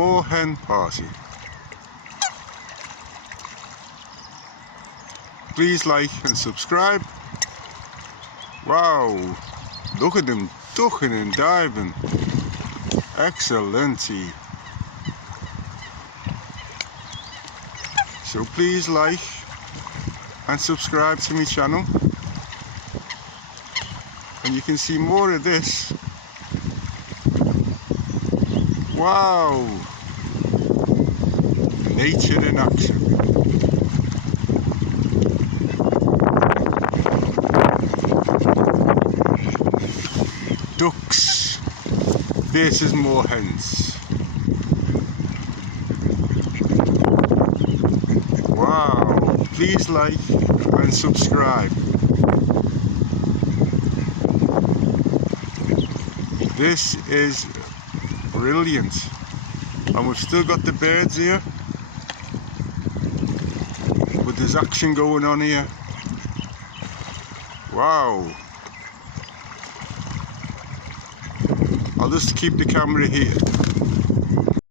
moorhen party. Please like and subscribe. Wow, look at them ducking and diving. Excellent. So please like and subscribe to my channel, and you can see more of this. Wow, nature in action. Ducks versus moorhens. Wow, please like and subscribe. This is brilliant, and we've still got the birds here, but there's action going on here. Wow. I'll just keep the camera here.